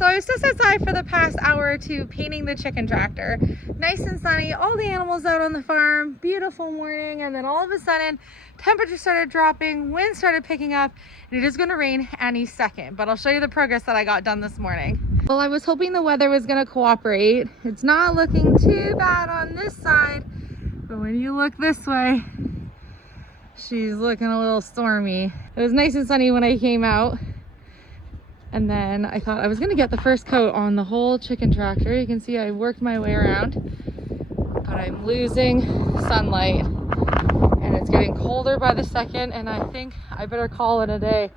So I was just outside for the past hour or two painting the chicken tractor. Nice and sunny, all the animals out on the farm, beautiful morning, and then all of a sudden temperature started dropping, wind started picking up, and it is going to rain any second. But I'll show you the progress that I got done this morning. Well, I was hoping the weather was going to cooperate. It's not looking too bad on this side, but when you look this way, she's looking a little stormy. It was nice and sunny when I came out. And then I thought I was gonna get the first coat on the whole chicken tractor. You can see I worked my way around, but I'm losing sunlight and it's getting colder by the second, and I think I better call it a day.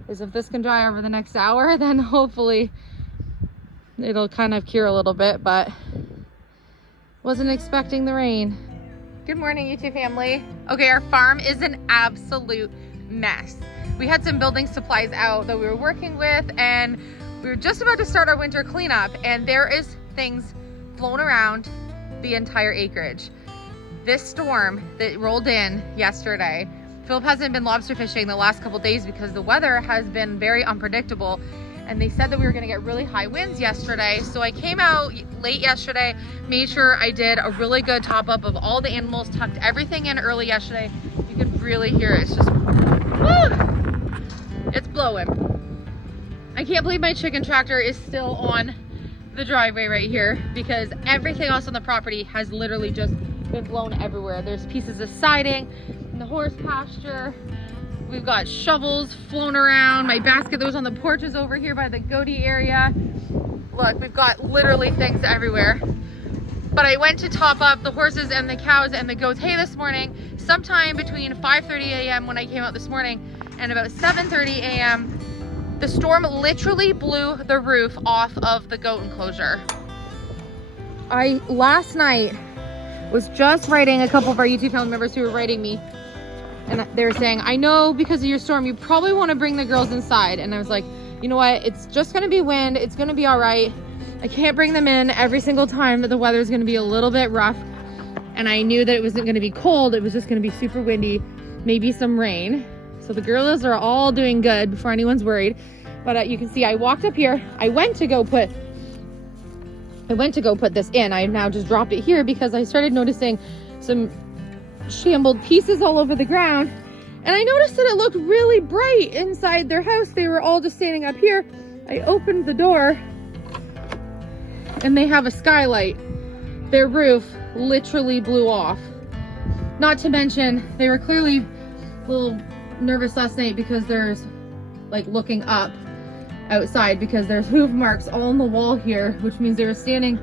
Because if this can dry over the next hour, then hopefully it'll kind of cure a little bit, but wasn't expecting the rain. Good morning, YouTube family. Okay, our farm is an absolute mess. We had some building supplies out that we were working with, and we were just about to start our winter cleanup, and there is things flown around the entire acreage. This storm that rolled in yesterday, Philip hasn't been lobster fishing the last couple days because the weather has been very unpredictable, and they said that we were gonna get really high winds yesterday. So I came out late yesterday, made sure I did a really good top up of all the animals, tucked everything in early yesterday. You can really hear it, it's just, woo! It's blowing. I can't believe my chicken tractor is still on the driveway right here because everything else on the property has literally just been blown everywhere. There's pieces of siding in the horse pasture. We've got shovels flown around. My basket that was on the porch is over here by the goatee area. Look, we've got literally things everywhere. But I went to top up the horses and the cows and the goats' hay this morning, sometime between 5:30 a.m. when I came out this morning and about 7:30 a.m. The storm literally blew the roof off of the goat enclosure. Last night was just writing a couple of our YouTube family members who were writing me, and they were saying, I know because of your storm, you probably want to bring the girls inside. And I was like, you know what? It's just going to be wind. It's going to be all right. I can't bring them in every single time that the weather is going to be a little bit rough. And I knew that it wasn't going to be cold. It was just going to be super windy, maybe some rain. So the girls are all doing good before anyone's worried. But you can see I walked up here. I went to go put this in. I now just dropped it here because I started noticing some shambled pieces all over the ground. And I noticed that it looked really bright inside their house. They were all just standing up here. I opened the door and they have a skylight. Their roof literally blew off. Not to mention, they were clearly a little nervous last night because there's like looking up outside because there's hoof marks all on the wall here, which means they were standing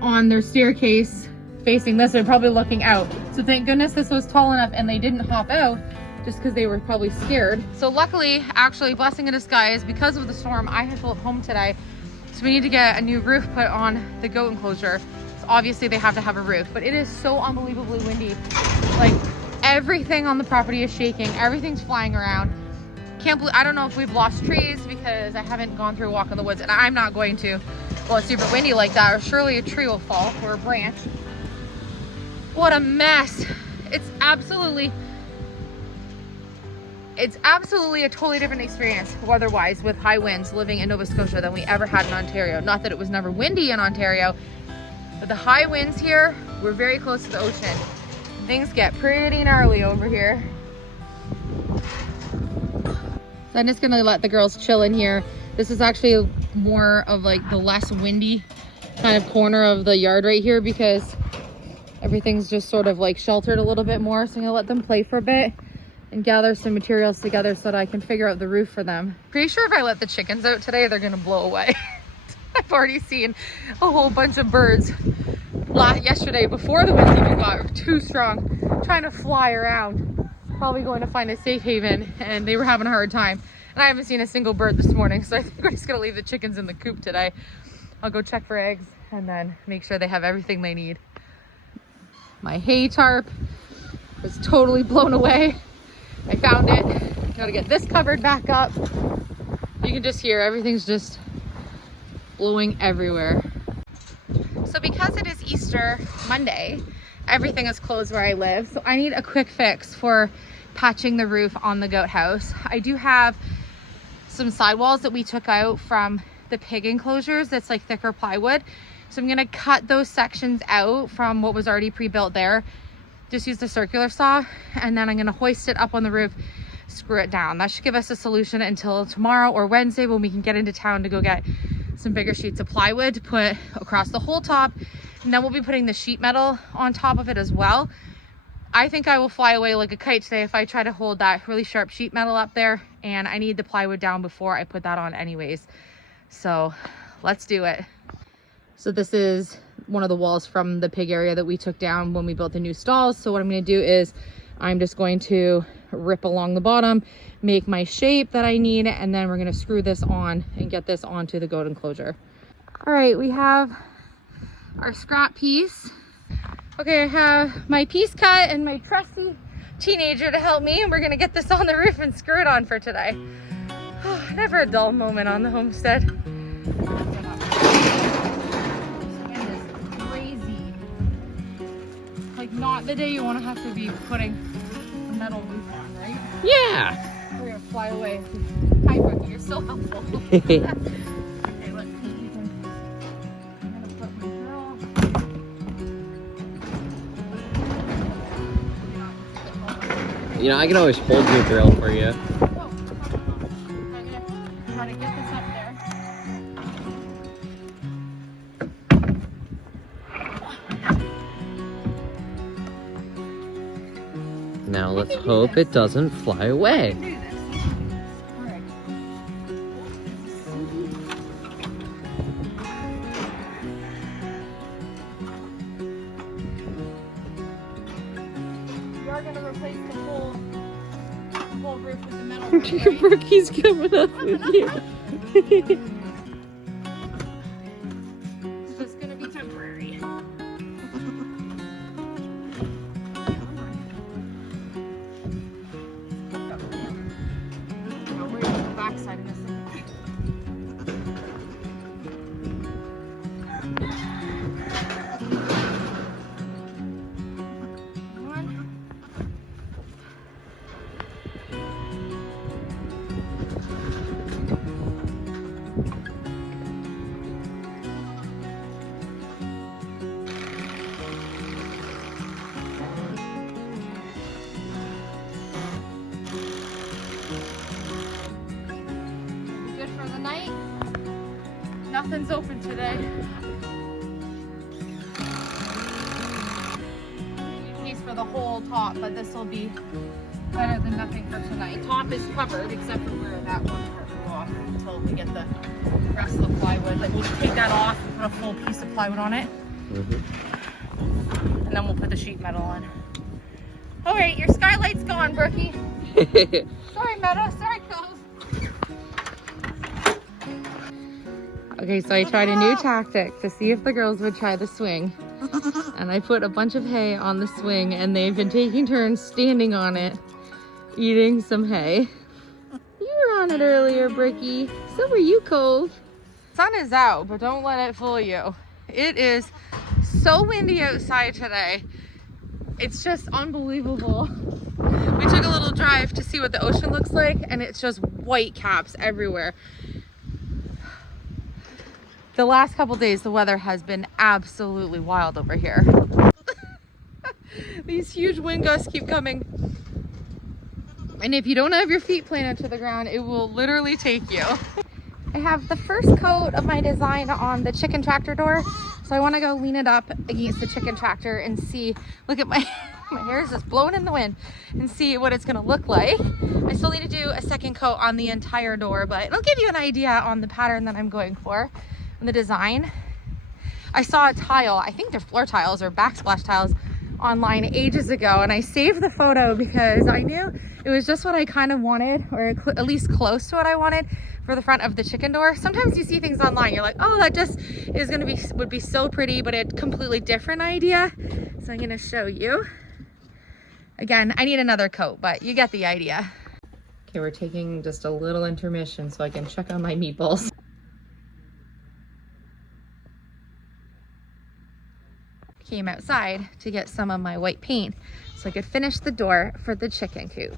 on their staircase facing this way, probably looking out. So thank goodness this was tall enough and they didn't hop out just because they were probably scared. So luckily, actually, blessing in disguise, because of the storm, I had Philip home today. So we need to get a new roof put on the goat enclosure. So obviously they have to have a roof, but it is so unbelievably windy. Like, everything on the property is shaking. Everything's flying around. Can't believe, I don't know if we've lost trees because I haven't gone through a walk in the woods, and I'm not going to. Well, it's super windy like that, or surely a tree will fall or a branch. What a mess. It's absolutely a totally different experience weather-wise with high winds living in Nova Scotia than we ever had in Ontario. Not that it was never windy in Ontario, but the high winds here, we're very close to the ocean. Things get pretty gnarly over here. So I'm just gonna let the girls chill in here. This is actually more of like the less windy kind of corner of the yard right here because everything's just sort of like sheltered a little bit more. So I'm gonna let them play for a bit and gather some materials together so that I can figure out the roof for them. Pretty sure if I let the chickens out today, they're gonna blow away. I've already seen a whole bunch of birds yesterday before the wind even got too strong, trying to fly around, probably going to find a safe haven, and they were having a hard time. And I haven't seen a single bird this morning, so I think we're just gonna leave the chickens in the coop today. I'll go check for eggs and then make sure they have everything they need. My hay tarp was totally blown away. I found it. Gotta get this covered back up. You can just hear everything's just blowing everywhere. So because it is Easter Monday, everything is closed where I live. So I need a quick fix for patching the roof on the goat house. I do have some sidewalls that we took out from the pig enclosures that's like thicker plywood. So I'm gonna cut those sections out from what was already pre-built there. Just use the circular saw, and then I'm gonna hoist it up on the roof, screw it down. That should give us a solution until tomorrow or Wednesday when we can get into town to go get some bigger sheets of plywood to put across the whole top. And then we'll be putting the sheet metal on top of it as well. I think I will fly away like a kite today if I try to hold that really sharp sheet metal up there, and I need the plywood down before I put that on anyways. So let's do it. So this is one of the walls from the pig area that we took down when we built the new stalls. So what I'm going to do is I'm just going to rip along the bottom, make my shape that I need, and then we're going to screw this on and get this onto the goat enclosure. All right, we have our scrap piece. Okay, I have my piece cut and my trusty teenager to help me, and we're going to get this on the roof and screw it on for today. Oh, never a dull moment on the homestead. Not the day you want to have to be putting a metal roof on, right? Yeah. We're gonna fly away. Hi, Brookie, you're so helpful. Okay, let's see if we can. I'm gonna put my drill. You know, I can always hold your drill for you. Oh, I'm gonna try to get this up there. Now let's hope it doesn't fly away. Alright. We are going to replace the whole roof with the metal roof, right? Brookie's coming up with you. This is going to be temporary. Backside of this thing. Nothing's open today. Piece for the whole top, but this will be better than nothing for tonight. Top is covered except for where that one part will go off until we get the rest of the plywood. Like we'll take that off and put a full piece of plywood on it. And then we'll put the sheet metal on. All right, your skylight's gone, Brookie. Sorry, Meadow. Sorry, Cove. Okay, so I tried a new tactic to see if the girls would try the swing. And I put a bunch of hay on the swing, and they've been taking turns standing on it, eating some hay. You were on it earlier, Bricky. So were you, Cove. Sun is out, but don't let it fool you. It is so windy outside today. It's just unbelievable. We took a little drive to see what the ocean looks like, and it's just white caps everywhere. The last couple days, the weather has been absolutely wild over here. These huge wind gusts keep coming. And if you don't have your feet planted to the ground, it will literally take you. I have the first coat of my design on the chicken tractor door. So I want to go lean it up against the chicken tractor and see, look at my hair is just blowing in the wind, and see what it's going to look like. I still need to do a second coat on the entire door, but it'll give you an idea on the pattern that I'm going for. The design. I saw a tile, I think they're floor tiles or backsplash tiles online ages ago, and I saved the photo because I knew it was just what I kind of wanted, or at least close to what I wanted for the front of the chicken door. Sometimes you see things online, you're like, oh, that just is gonna be, would be so pretty, but a completely different idea. So I'm gonna show you. Again, I need another coat, but you get the idea. Okay, we're taking just a little intermission so I can check on my meatballs. Came outside to get some of my white paint so I could finish the door for the chicken coop.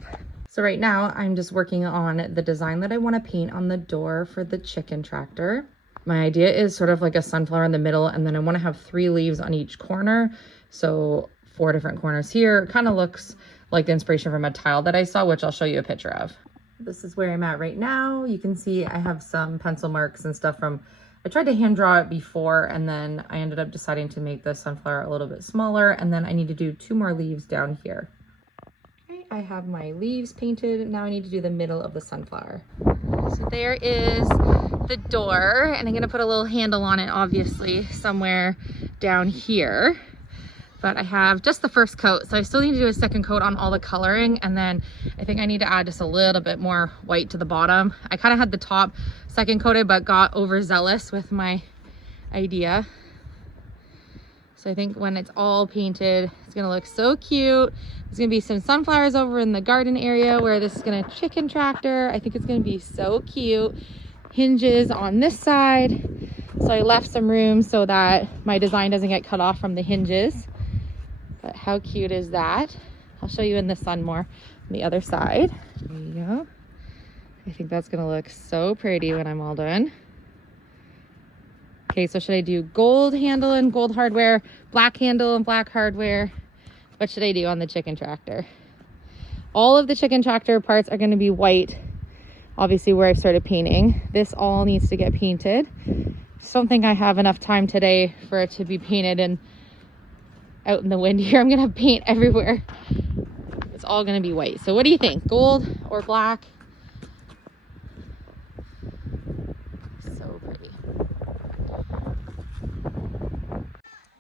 So right now I'm just working on the design that I want to paint on the door for the chicken tractor. My idea is sort of like a sunflower in the middle, and then I want to have 3 leaves on each corner. So 4 different corners here. It kind of looks like the inspiration from a tile that I saw, which I'll show you a picture of. This is where I'm at right now. You can see I have some pencil marks and stuff from, I tried to hand draw it before, and then I ended up deciding to make the sunflower a little bit smaller, and then I need to do 2 more leaves down here. Okay, I have my leaves painted. Now I need to do the middle of the sunflower. So there is the door, and I'm gonna put a little handle on it, obviously, somewhere down here. But I have just the first coat, so I still need to do a second coat on all the coloring, and then I think I need to add just a little bit more white to the bottom. I kind of had the top second coated, but got overzealous with my idea. So I think when it's all painted, it's gonna look so cute. There's gonna be some sunflowers over in the garden area where this is gonna chicken tractor. I think it's gonna be so cute. Hinges on this side. So I left some room so that my design doesn't get cut off from the hinges. But how cute is that? I'll show you in the sun more on the other side. There you go. I think that's gonna look so pretty when I'm all done. Okay, so should I do gold handle and gold hardware, black handle and black hardware? What should I do on the chicken tractor? All of the chicken tractor parts are gonna be white, obviously where I've started painting. This all needs to get painted. Just don't think I have enough time today for it to be painted and out in the wind here. I'm gonna paint everywhere. It's all gonna be white. So what do you think? Gold or black? So pretty.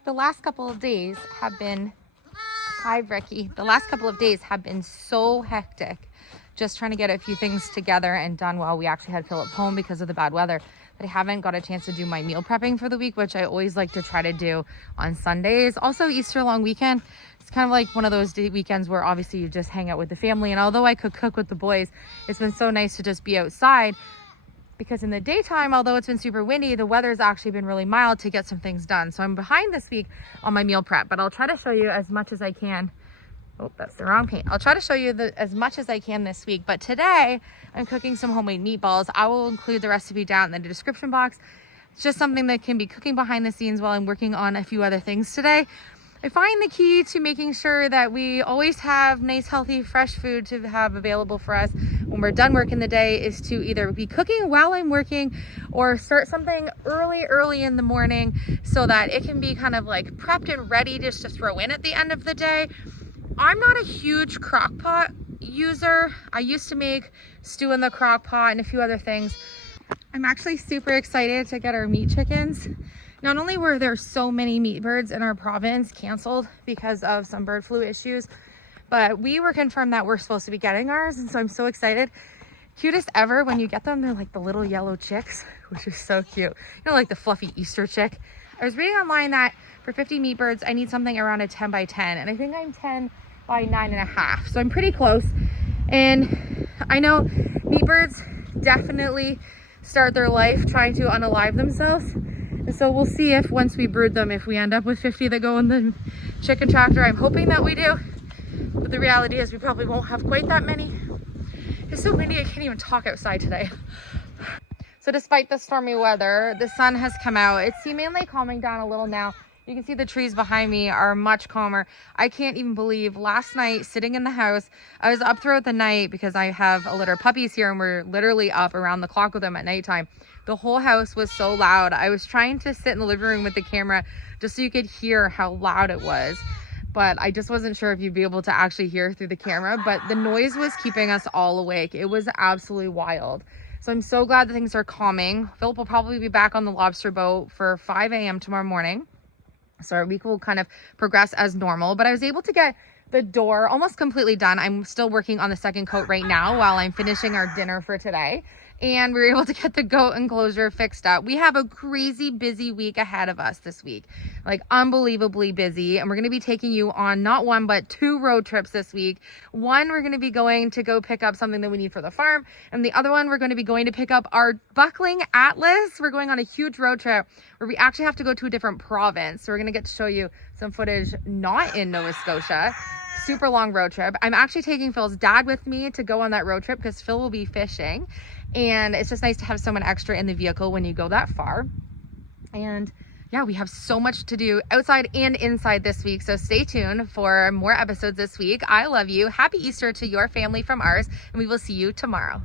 The last couple of days have been, hi Ricky. The last couple of days have been so hectic. Just trying to get a few things together and done while we actually had Philip home because of the bad weather. But I haven't got a chance to do my meal prepping for the week, which I always like to try to do on Sundays. Also, Easter long weekend, it's kind of like one of those weekends where obviously you just hang out with the family. And although I could cook with the boys, it's been so nice to just be outside, because in the daytime, although it's been super windy, the weather's actually been really mild to get some things done. So I'm behind this week on my meal prep, but I'll try to show you as much as I can. Oh, that's the wrong paint. I'll try to show you as much as I can this week. But today, I'm cooking some homemade meatballs. I will include the recipe down in the description box. It's just something that can be cooking behind the scenes while I'm working on a few other things today. I find the key to making sure that we always have nice, healthy, fresh food to have available for us when we're done working the day is to either be cooking while I'm working or start something early in the morning so that it can be kind of like prepped and ready just to throw in at the end of the day. I'm not a huge crock pot user. I used to make stew in the crock pot and a few other things. I'm actually super excited to get our meat chickens. Not only were there so many meat birds in our province canceled because of some bird flu issues, but we were confirmed that we're supposed to be getting ours, and so I'm so excited. Cutest ever when you get them, they're like the little yellow chicks, which is so cute. You know, like the fluffy Easter chick. I was reading online that for 50 meat birds, I need something around a 10 by 10, and I think I'm 10 by 9.5, so I'm pretty close. And I know meat birds definitely start their life trying to unalive themselves, and so we'll see if once we brood them, if we end up with 50 that go in the chicken tractor. I'm hoping that we do, but the reality is we probably won't have quite that many. It's so windy, I can't even talk outside today. So despite the stormy weather, the sun has come out. It's seemingly calming down a little now. You can see the trees behind me are much calmer. I can't even believe last night sitting in the house, I was up throughout the night because I have a litter of puppies here and we're literally up around the clock with them at nighttime. The whole house was so loud. I was trying to sit in the living room with the camera just so you could hear how loud it was. But I just wasn't sure if you'd be able to actually hear through the camera, but the noise was keeping us all awake. It was absolutely wild. So I'm so glad that things are calming. Philip will probably be back on the lobster boat for 5 a.m. tomorrow morning. So our week will kind of progress as normal, but I was able to get the door almost completely done. I'm still working on the second coat right now while I'm finishing our dinner for today. And we were able to get the goat enclosure fixed up. We have a crazy busy week ahead of us this week, like unbelievably busy. And we're going to be taking you on not one, but 2 road trips this week. One, we're going to be going to go pick up something that we need for the farm. And the other one, we're going to be going to pick up our buckling atlas. We're going on a huge road trip where we actually have to go to a different province. So we're going to get to show you some footage not in Nova Scotia. super long road trip. I'm actually taking Phil's dad with me to go on that road trip because Phil will be fishing. And it's just nice to have someone extra in the vehicle when you go that far. And yeah, we have so much to do outside and inside this week. So stay tuned for more episodes this week. I love you. Happy Easter to your family from ours. And we will see you tomorrow.